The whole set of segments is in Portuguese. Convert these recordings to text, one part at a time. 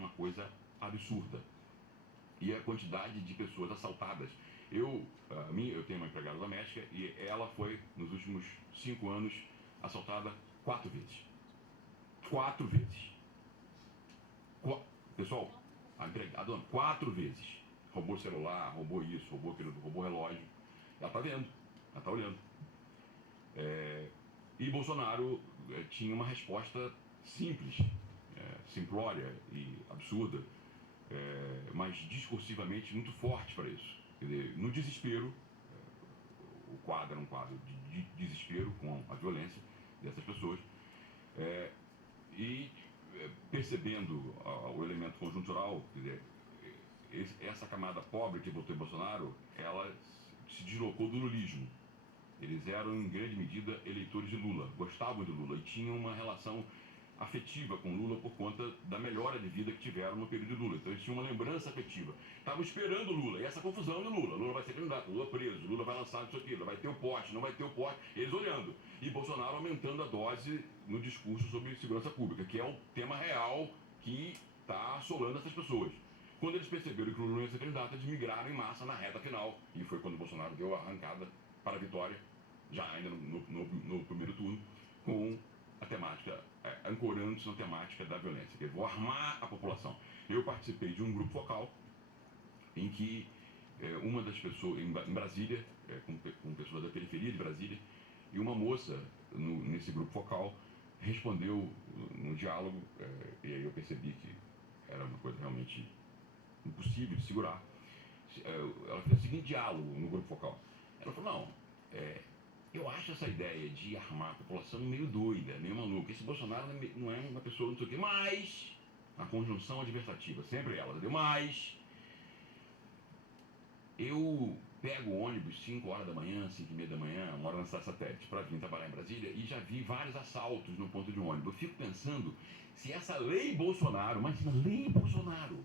uma coisa absurda. E a quantidade de pessoas assaltadas. Eu tenho uma empregada doméstica e ela foi, nos últimos 5 anos, assaltada 4 vezes. 4 vezes. Pessoal, a dona, 4 vezes. Roubou celular, roubou isso, roubou aquilo, roubou relógio. Ela está vendo, ela está olhando. E Bolsonaro tinha uma resposta simples, simplória e absurda, mas discursivamente muito forte para isso. Quer dizer, no desespero, o quadro era um quadro de desespero com a violência dessas pessoas, e percebendo o elemento conjuntural, quer dizer, essa camada pobre que votou em Bolsonaro, ela se deslocou do lulismo. Eles eram, em grande medida, eleitores de Lula, gostavam de Lula e tinham uma relação afetiva com Lula por conta da melhora de vida que tiveram no período de Lula. Então eles tinham uma lembrança afetiva. Estavam esperando Lula, e essa confusão de Lula. Lula vai ser candidato, Lula preso, Lula vai lançar isso aqui, vai ter o poste, não vai ter o poste. Eles olhando. E Bolsonaro aumentando a dose no discurso sobre segurança pública, que é o tema real que está assolando essas pessoas. Quando eles perceberam que o Lula não ia ser candidato, eles migraram em massa na reta final. E foi quando o Bolsonaro deu a arrancada para a vitória, já ainda no primeiro turno, com a temática, ancorando-se na temática da violência, que é vou armar a população. Eu participei de um grupo focal em que uma das pessoas, em Brasília, com pessoas da periferia de Brasília, e uma moça nesse grupo focal respondeu no diálogo, e aí eu percebi que era uma coisa realmente impossível de segurar. Ela fez o seguinte diálogo no grupo focal. Ela falou, não, eu acho essa ideia de armar a população meio doida, meio maluca. Esse Bolsonaro não é uma pessoa não sei o quê, mas a conjunção adversativa, sempre ela, entendeu? Mas eu pego o ônibus 5 horas da manhã, 5 e meia da manhã, moro na cidade satélite, para vir trabalhar em Brasília, e já vi vários assaltos no ponto de ônibus. Eu fico pensando se essa lei Bolsonaro, imagina, lei Bolsonaro,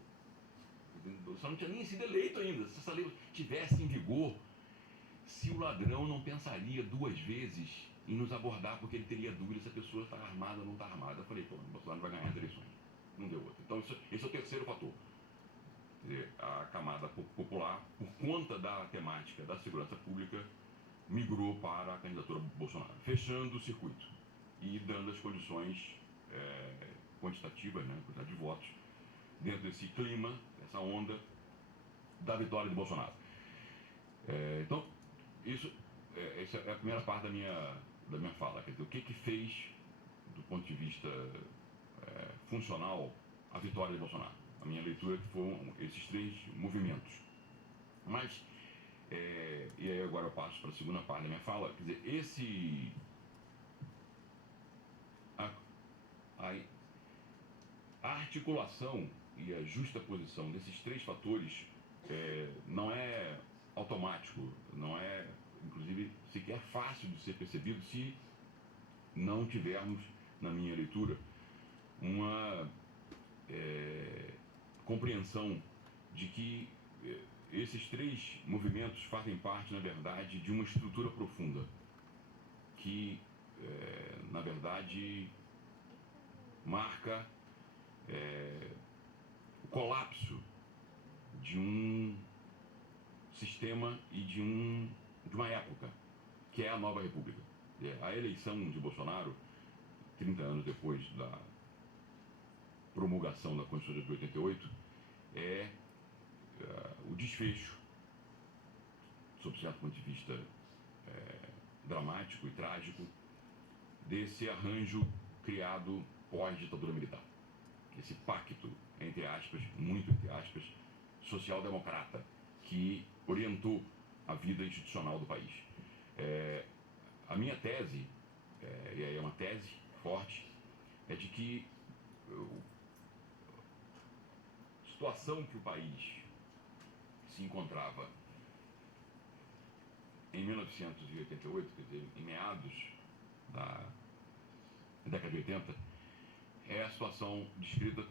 só não tinha nem sido eleito ainda, se essa lei tivesse em vigor, se o ladrão não pensaria 2 vezes em nos abordar porque ele teria dúvida se a pessoa está armada ou não está armada. Eu falei, pô, o Bolsonaro vai ganhar as eleições. Não deu outra. Então esse é o terceiro fator. Quer dizer, a camada popular, por conta da temática da segurança pública, migrou para a candidatura Bolsonaro, fechando o circuito e dando as condições quantitativas, né, quantidade de votos, dentro desse clima, dessa onda da vitória de Bolsonaro. Então, essa é a primeira parte da minha fala. Quer dizer, o que fez, do ponto de vista funcional, a vitória de Bolsonaro? A minha leitura é que foram esses 3 movimentos. Mas, e aí agora eu passo para a segunda parte da minha fala. Quer dizer, a articulação e a justaposição desses 3 fatores não é automático, não é, inclusive, sequer fácil de ser percebido se não tivermos, na minha leitura, uma compreensão de que esses 3 movimentos fazem parte, na verdade, de uma estrutura profunda que, na verdade, marca o colapso de um sistema e de uma época, que é a nova república. A eleição de Bolsonaro, 30 anos depois da promulgação da Constituição de 88, é o desfecho, sob certo ponto de vista dramático e trágico, desse arranjo criado pós-ditadura militar. Esse pacto, entre aspas, muito entre aspas, social-democrata, que orientou a vida institucional do país. A minha tese, e aí é uma tese forte, é de que a situação que o país se encontrava em 1988, quer dizer, em meados da década de 80, é a situação descrita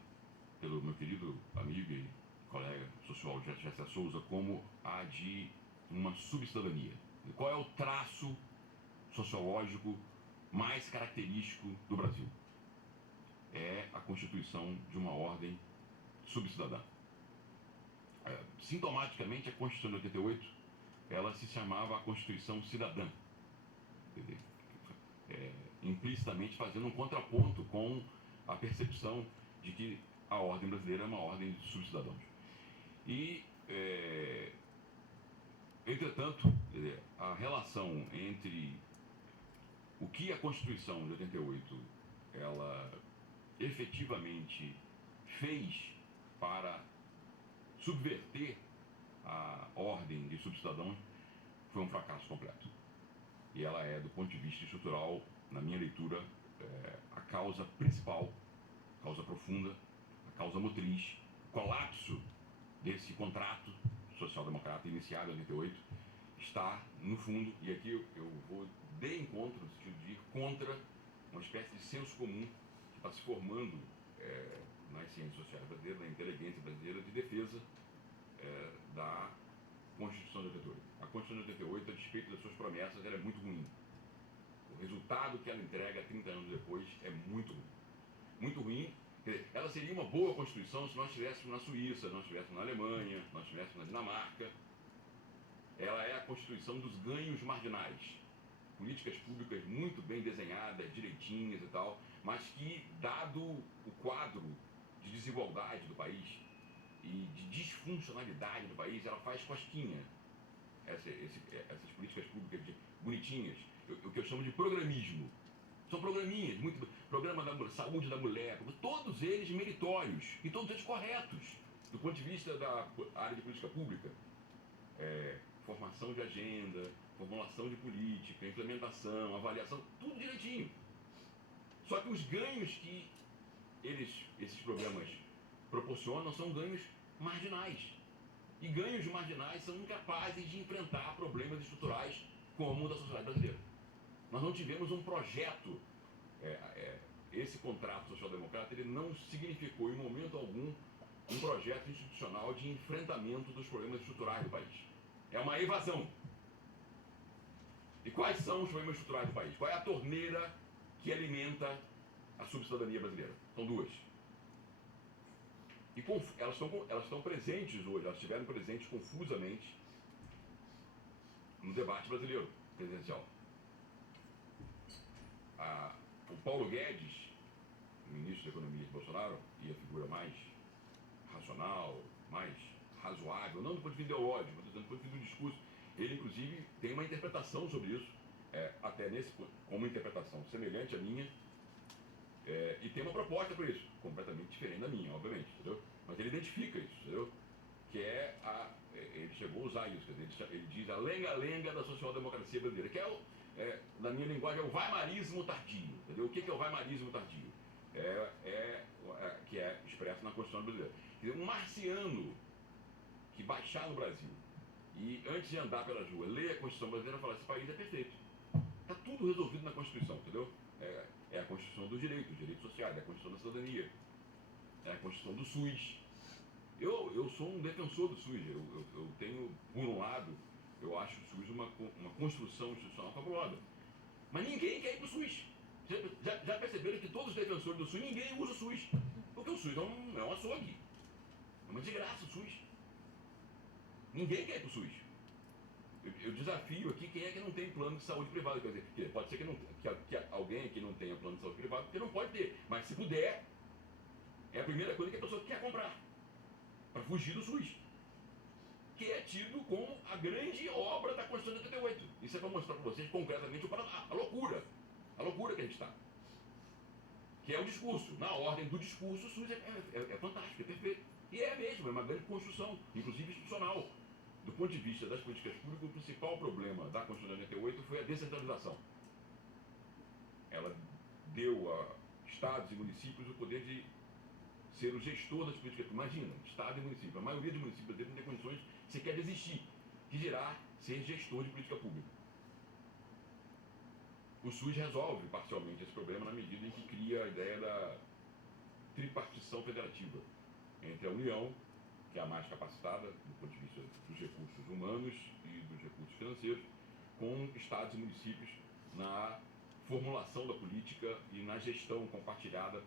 pelo meu querido amigo e colega sociólogo Jessé Souza como a de uma subcidadania. Qual é o traço sociológico mais característico do Brasil? É a constituição de uma ordem subcidadã. Sintomaticamente, a Constituição de 88, ela se chamava a Constituição Cidadã. Quer dizer, implicitamente fazendo um contraponto com a percepção de que a ordem brasileira é uma ordem de subcidadãos. E, entretanto, a relação entre o que a Constituição de 88 ela efetivamente fez para subverter a ordem de subcidadãos foi um fracasso completo. E ela é, do ponto de vista estrutural, na minha leitura, a causa principal, a causa profunda, a causa motriz, o colapso desse contrato social-democrata iniciado em 88 está, no fundo, e aqui eu vou de encontro, no sentido de ir contra uma espécie de senso comum que está se formando nas ciências sociais brasileiras, na inteligência brasileira, de defesa da Constituição de 88. A Constituição de 88, a despeito das suas promessas, ela é muito ruim. O resultado que ela entrega 30 anos depois é muito ruim. Muito ruim. Ela seria uma boa Constituição se nós estivéssemos na Suíça, nós estivéssemos na Alemanha, nós estivéssemos na Dinamarca. Ela é a Constituição dos ganhos marginais. Políticas públicas muito bem desenhadas, direitinhas e tal, mas que, dado o quadro de desigualdade do país e de disfuncionalidade do país, ela faz cosquinha. Essas políticas públicas bonitinhas, o que eu chamo de programismo. São programinhas, programa da saúde da mulher, todos eles meritórios e todos eles corretos, do ponto de vista da área de política pública. Formação de agenda, formulação de política, implementação, avaliação, tudo direitinho. Só que os ganhos que esses programas proporcionam são ganhos marginais. E ganhos marginais são incapazes de enfrentar problemas estruturais como o da sociedade brasileira. Nós não tivemos um projeto, esse contrato social-democrata, ele não significou em momento algum um projeto institucional de enfrentamento dos problemas estruturais do país. É uma evasão. E quais são os problemas estruturais do país? Qual é a torneira que alimenta a subcidadania brasileira? São duas. E elas estão presentes hoje, elas estiveram presentes confusamente no debate brasileiro presidencial. O Paulo Guedes, ministro da Economia de Bolsonaro, e a figura mais racional, mais razoável, não do ponto de vista ideológico, mas do ponto de vista do discurso, ele inclusive tem uma interpretação sobre isso, até com uma interpretação semelhante à minha, e tem uma proposta para isso, completamente diferente da minha, obviamente, entendeu? Mas ele identifica isso, entendeu? Que ele chegou a usar isso, quer dizer, ele diz a lenga-lenga da social-democracia brasileira, que na minha linguagem, é o weimarismo tardio, entendeu? O que é o weimarismo tardio? Que é expresso na Constituição brasileira. Quer dizer, um marciano que baixar no Brasil e, antes de andar pelas ruas, ler a Constituição brasileira e falar: esse país é perfeito. Está tudo resolvido na Constituição, entendeu? É a Constituição dos direitos sociais, é a Constituição da cidadania, é a Constituição do SUS. Eu sou um defensor do SUS. Eu tenho, por um lado, eu acho o SUS uma construção institucional fabulosa. Mas ninguém quer ir para o SUS. Já perceberam que todos os defensores do SUS, ninguém usa o SUS. Porque o SUS é um açougue. É uma desgraça o SUS. Ninguém quer ir para o SUS. Eu desafio aqui quem é que não tem plano de saúde privado. Quer dizer, pode ser que alguém aqui não tenha plano de saúde privado, porque não pode ter. Mas se puder, é a primeira coisa que a pessoa quer comprar. Para fugir do SUS. Que é tido como a grande obra da Constituição de 88. Isso é para mostrar para vocês concretamente a loucura. A loucura que a gente está. Que é o discurso. Na ordem do discurso, o SUS é fantástico, é perfeito. E é mesmo, é uma grande construção, inclusive institucional. Do ponto de vista das políticas públicas, o principal problema da Constituição de 88 foi a descentralização. Ela deu a estados e municípios o poder de ser o gestor das políticas públicas. Imagina, estado e município. A maioria dos municípios não tem condições sequer de existir, que dirá ser gestor de política pública. O SUS resolve parcialmente esse problema na medida em que cria a ideia da tripartição federativa entre a União, que é a mais capacitada do ponto de vista dos recursos humanos e dos recursos financeiros, com estados e municípios na formulação da política e na gestão compartilhada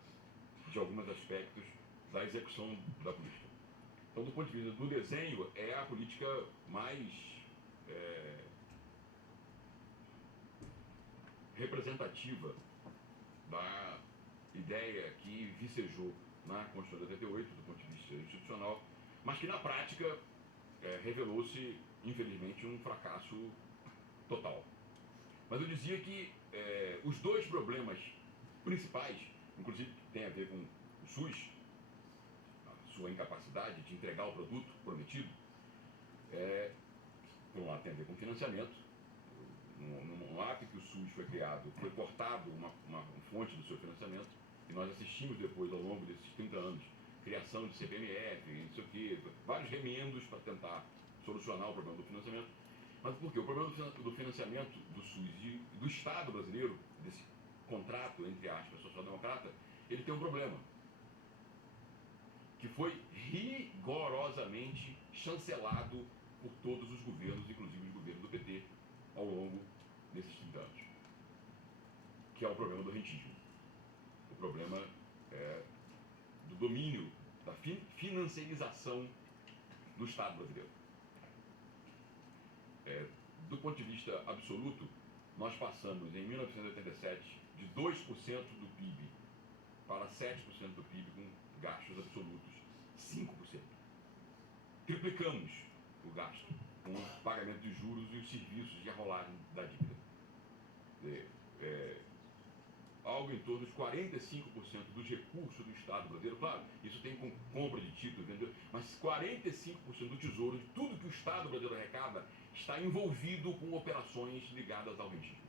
de alguns aspectos da execução da política. Então, do ponto de vista do desenho, é a política mais representativa da ideia que vicejou na Constituição de 88, do ponto de vista institucional, mas que na prática revelou-se, infelizmente, um fracasso total. Mas eu dizia que os dois problemas principais, inclusive que tem a ver com o SUS, a sua incapacidade de entregar o produto prometido, por um lado tem a ver com financiamento. No ato que o SUS foi criado, foi cortado uma fonte do seu financiamento, e nós assistimos depois, ao longo desses 30 anos, criação de CPMF, não sei o quê, vários remendos para tentar solucionar o problema do financiamento. Mas por quê? O problema do financiamento do SUS e do Estado brasileiro, desse contrato, entre aspas, social-democrata, ele tem um problema, que foi rigorosamente chancelado por todos os governos, inclusive os governos do PT, ao longo desses 30 anos, que é o problema do rentismo, o problema do domínio, da financiarização do Estado brasileiro. Do ponto de vista absoluto, nós passamos em 1987 de 2% do PIB para 7% do PIB com gastos absolutos, 5%. Triplicamos o gasto com o pagamento de juros e os serviços de arrolagem da dívida. Algo em torno de 45% dos recursos do Estado brasileiro, claro, isso tem com compra de títulos, vendedor, mas 45% do tesouro, de tudo que o Estado brasileiro arrecada, está envolvido com operações ligadas ao rentismo.